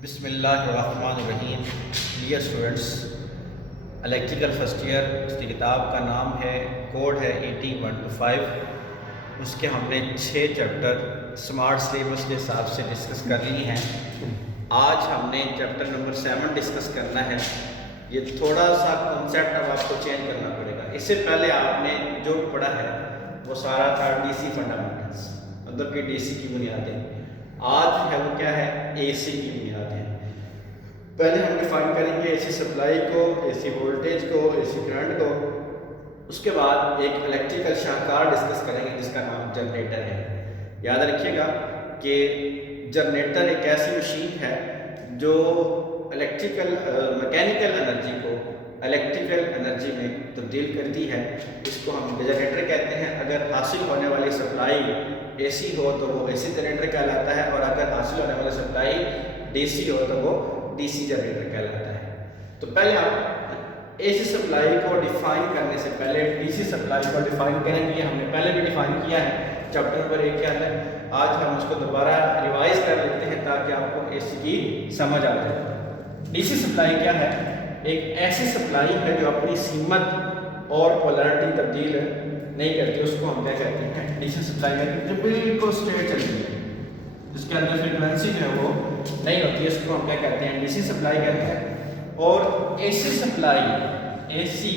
बिस्मिल्लाहिर्रहमानिर्रहीम। Dear students, electrical first year, उसकी किताब का नाम है, कोड है 18125। उसके हमने 6 चैप्टर स्मार्ट सिलेबस के हिसाब से डिस्कस कर लिए हैं। आज हमने चैप्टर नंबर 7 डिस्कस करना है। ये थोड़ा सा कॉन्सेप्ट अब आपको चेंज करना पड़ेगा। इससे पहले आपने जो पढ़ा है वो सारा था डीसी फंडामेंटल्स, मतलब कि डीसी की बुनियादें। आज है वो क्या है, एसी की बुनियादें। पहले हम डिफाइन करेंगे एसी सप्लाई को, एसी वोल्टेज को, एसी करंट को। उसके बाद एक इलेक्ट्रिकल शाहकार डिस्कस करेंगे जिसका नाम जनरेटर है। याद रखिएगा कि जनरेटर एक ऐसी मशीन है जो मैकेनिकल एनर्जी को इलेक्ट्रिकल एनर्जी में तब्दील करती है। इसको हम जनरेटर कहते हैं। अगर हासिल होने वाली सप्लाई एसी हो तो वो एसी जनरेटर कहलाता है, और अगर हासिल होने वाली सप्लाई डीसी हो तो वो डीसी जनरेटर कहलाता है। तो पहले आप एसी सप्लाई को डिफाइन करने से पहले डीसी सप्लाई को डिफाइन करेंगे। हमने पहले भी डिफाइन किया है चैप्टर नंबर 1 के अंदर। आज हम उसको दोबारा रिवाइज कर लेते हैं ताकि आपको एसी की समझ आ जाए। डीसी सप्लाई क्या है? एक ऐसी सप्लाई है जो अपनी सीमत और पोलैरिटी तब्दील नहीं करती। उसको हम क्या कहते हैं? डीसी सप्लाई में जो बिल्कुल स्ट्रेट चलती है, जिसके अंदर फ्रीक्वेंसी जो है वो नहीं होती है, इसको हम क्या कहते हैं? डीसी सप्लाई कहते हैं। और AC supply, AC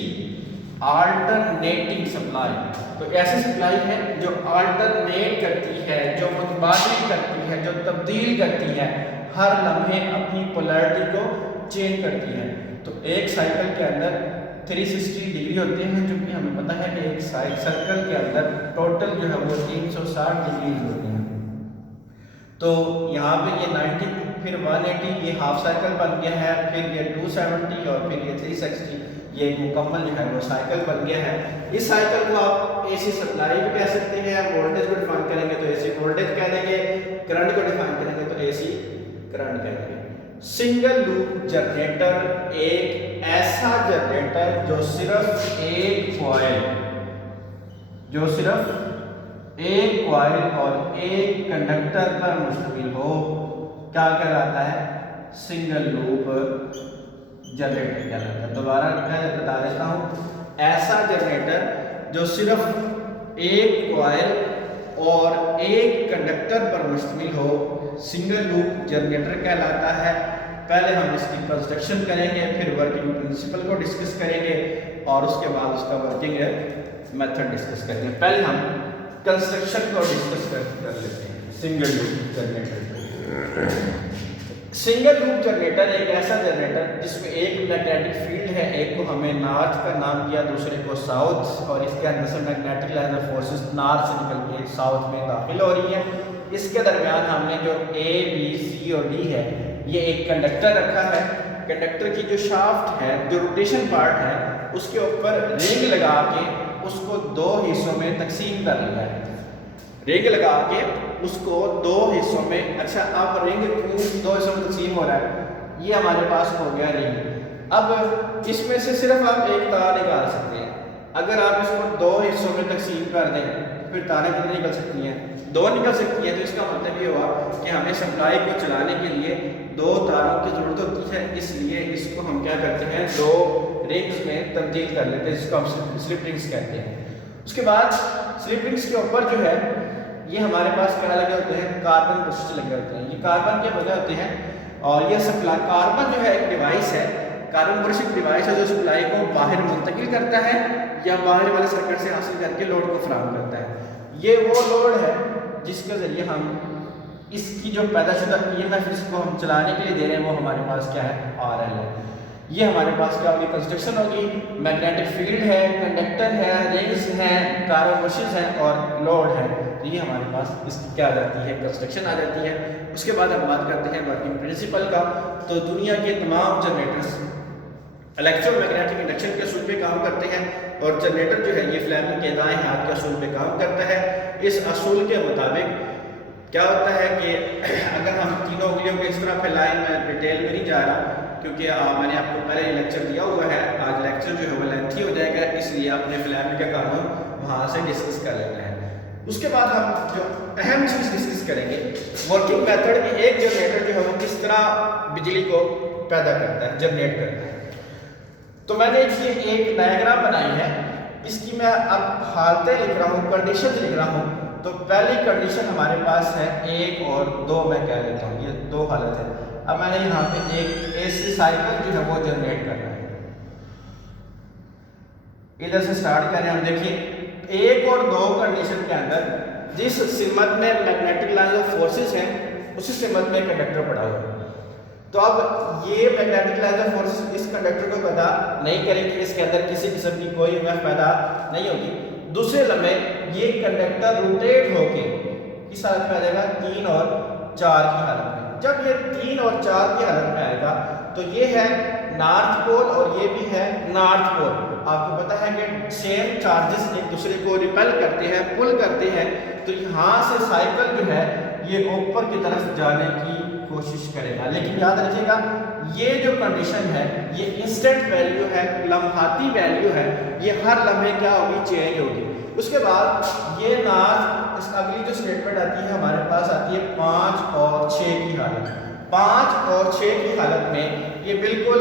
alternating supply, तो ऐसी सप्लाई है जो अल्टरनेट करती है, जो मुतबादिल करती है, जो तब्दील करती है, हर लम्हे अपनी पोलैरिटी को चेंज करती है। तो एक साइकिल के अंदर 360 डिग्री होते हैं, जो कि हमें पता है कि एक सर्कल के अंदर टोटल जो है वो 360 डिग्री होते हैं। तो यहाँ पे ये 90, फिर 180, ये हाफ साइकिल बन गया है, फिर ये 270 और फिर ये 360, ये मुकम्मल जो है वो साइकिल बन गया है। इस साइकिल को आप एसी सप्लाई भी कह सकते हैं। वोल्टेज को डिफाइन करेंगे तो एसी वोल्टेज कह देंगे, करंट को डिफाइन करेंगे तो एसी करंट कह देंगे। सिंगल लूप जनरेटर एक ऐसा जनरेटर जो सिर्फ एक कॉइल और एक कंडक्टर पर मुश्तमिल हो, क्या कहलाता है? सिंगल लूप जनरेटर कहलाता है। दोबारा बता देता हूँ, ऐसा जनरेटर जो सिर्फ एक कॉइल और एक कंडक्टर पर मुश्तमिल हो, सिंगल लूप जनरेटर कहलाता है। पहले हम इसकी कंस्ट्रक्शन करेंगे, फिर वर्किंग प्रिंसिपल को डिस्कस करेंगे और उसके बाद उसका वर्किंग मेथड डिस्कस करेंगे। पहले हम कंस्ट्रक्शन को डिस्कस कर लेते हैं। Single loop generator, single loop generator एक ऐसा जनरेटर जिसमें एक मैग्नेटिक फील्ड है, एक को हमने नॉर्थ का नाम दिया, दूसरे को साउथ, और इसके अंदर से magnetic line of forces north से निकल के साउथ में दाखिल हो रही है। इसके दरमियान हमने जो ए, बी, सी और डी है, ये एक कंडक्टर रखा है। कंडक्टर की जो शाफ्ट है, जो रोटेशन पार्ट है, उसके ऊपर रिंग लगा के उसको 2 हिस्सों में तकसीम कर लिया है। रिंग लगा के उसको 2 हिस्सों में, अच्छा अब रिंग 2 हिस्सों में तकसीम हो रहा है, ये हमारे पास हो गया रिंग। अब इसमें से सिर्फ आप एक तार निकाल सकते हैं। अगर आप इसको 2 हिस्सों में तकसीम कर दें तो फिर तारें कितनी निकल सकती हैं? 2 निकल सकती हैं। तो इसका मतलब ये हुआ कि हमें सप्लाई को चलाने के लिए 2 तारों की जरूरत होती है। इसलिए इसको हम क्या करते हैं? 2 रिंग्स में तब्दील कर लेते हैं, जिसको हम स्लिप रिंग्स कहते हैं। उसके बाद स्लिप रिंग्स के ऊपर जो है ये हमारे पास क्या लगे होते हैं? कार्बन ब्रशेस लगे होते हैं। ये कार्बन के बने होते हैं। और ये सप्लाई, कार्बन जो है एक डिवाइस है, कार्बन ब्रश एक डिवाइस है जो सप्लाई को बाहर मुंतकिल करता है या बाहर वाले सर्किट से हासिल करके लोड को फराहम करता है। ये वो लोड है जिसके जरिए हम इसकी जो पैदाशुदा ईएमएफ इसको हम चलाने के लिए दे रहे हैं, वो हमारे पास क्या है? RL है। ये हमारे पास क्या होगी? कंस्ट्रक्शन होगी। मैग्नेटिक फील्ड है, कंडक्टर है, रिंग्स हैं, कार्बन ब्रशेस हैं और लोड है। तो ये हमारे पास इसकी क्या आ जाती है? कंस्ट्रक्शन आ जाती है। उसके बाद हम बात करते हैं वर्किंग प्रिंसिपल का। तो दुनिया के तमाम जनरेटर्स इलेक्ट्रोमैग्नेटिक इंडक्शन के असूल पे काम करते हैं, और जनरेटर जो है ये फ्लेमिंग के दाएं हाथ के असूल पे काम करता है। इस असूल के मुताबिक क्या होता है कि अगर हम तीनों उंगलियों को इस तरह फैलाएं, मैं डिटेल में नहीं जा रहा क्योंकि मैंने आपको पहले लेक्चर दिया हुआ है। आज लेक्चर जो है वो लेंथी हो जाएगा, इसलिए अपने फ्लेमिंग का कानून वहाँ से डिस्कस कर लेना है। उसके बाद हम जो अहम चीज़ डिस्कस करेंगे वर्किंग मेथड में एक जनरेटर जो है वो किस तरह बिजली को पैदा करता है, जनरेट करता है। तो मैंने ये एक डायग्राम बनाई है, इसकी मैं अब हालतें लिख रहा हूँ, कंडीशन लिख रहा हूँ। तो पहली कंडीशन हमारे पास है 1 और 2, मैं कह देता हूँ, ये 2 हालत है। अब मैंने यहाँ पे एक AC साइकिल जो है वो जनरेट करना है। इधर से स्टार्ट करें, हम देखिए 1 और 2 कंडीशन के अंदर जिस सिमत में मैग्नेटिक लाइन ऑफ फोर्सेस हैं उसी सिमत में कंडक्टर पड़ा हुआ है। तो अब ये मैग्नेटिक लाइन ऑफ फोर्सेस इस कंडक्टर को पैदा नहीं करेंगे, इसके अंदर किसी किस्म की कोई ईएमएफ पैदा नहीं होगी। दूसरे लम्हे ये कंडक्टर रोटेट होके किस हालत में आ जाएगा, 3 और 4 की हालत में। जब ये 3 और 4 की हालत में आएगा तो ये है नॉर्थ पोल और ये भी है नॉर्थ पोल। आपको पता है कि सेम चार्जेस एक दूसरे को रिपेल करते हैं, पुल करते हैं। तो यहाँ से साइकिल जो है ये ऊपर की तरफ जाने की कोशिश करेगा। लेकिन याद रखिएगा ये जो कंडीशन है ये इंस्टेंट वैल्यू है, लम्हाती वैल्यू है, ये हर लम्हे क्या होगी, चेंज होगी। उसके बाद ये नॉर्थ, अगली जो स्टेटमेंट आती है हमारे पास आती है 5 और 6 की हालत। 5 और 6 की हालत में ये बिल्कुल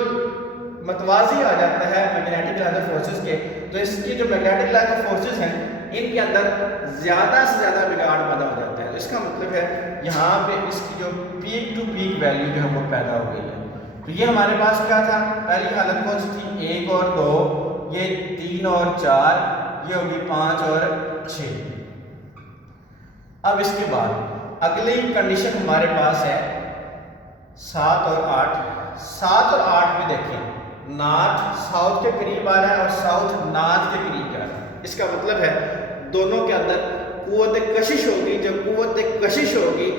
मतवाजी आ जाता है मैग्नेटिक लाइन ऑफ फोर्सेस के। तो इसकी जो मैग्नेटिक लाइन ऑफ फोर्सेस हैं इनके अंदर ज़्यादा से ज़्यादा बिगाड़ पैदा हो जाता है। इसका मतलब है यहाँ पे इसकी जो पीक टू पीक वैल्यू जो है वो पैदा हो गई है। तो ये हमारे पास क्या था, पहली हालत कौन सी थी, 1 और 2, ये 3 और 4, ये होगी 5 और 6। अब इसके बाद अगली कंडीशन हमारे पास है 7 और 8। 7 और 8 में देखें नॉर्थ साउथ के करीब आ रहा है और साउथ नॉर्थ के करीब जा रहा है। इसका मतलब है दोनों के अंदर कुव्वत कशिश होगी। जब कुव्वत कशिश होगी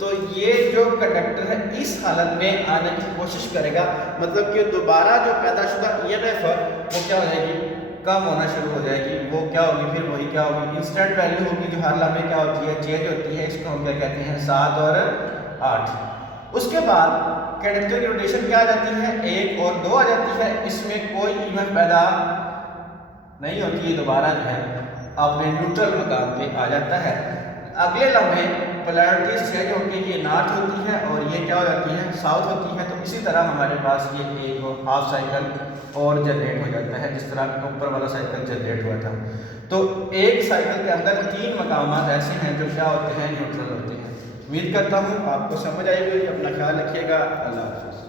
तो ये जो कंडक्टर है इस हालत में आने की कोशिश करेगा, मतलब कि दोबारा जो पैदाशुदा ईएमएफ है वो क्या हो जाएगी, कम होना शुरू हो जाएगी। वो क्या होगी, फिर वही क्या होगी, इंस्टेंट वैल्यू होगी जो हर लम्हे क्या होती है, चेंज होती है। इसको हम क्या कहते हैं, 7 और 8। उसके बाद कंडक्टर की रोटेशन क्या आ जाती है, 1 और 2 आ जाती है। इसमें कोई ईएमएफ पैदा नहीं होती है, दोबारा जो है अपने न्यूट्रल मकाम पे आ जाता है। अगले लम्हे पोलैरिटीज चेंज होकर ये नॉर्थ होती है और ये क्या हो जाती है, साउथ होती है। तो इसी तरह हमारे पास ये एक हाफ साइकिल और जनरेट हो जाता है, जिस तरह ऊपर वाला साइकिल जनरेट हुआ था। तो एक साइकिल के अंदर 3 मकामात ऐसे हैं जो क्या होते हैं, न्यूट्रल होते हैं। उम्मीद करता हूँ आपको समझ आई होगी। अपना ख्याल रखिएगा। अल्लाह हाफ़िज़।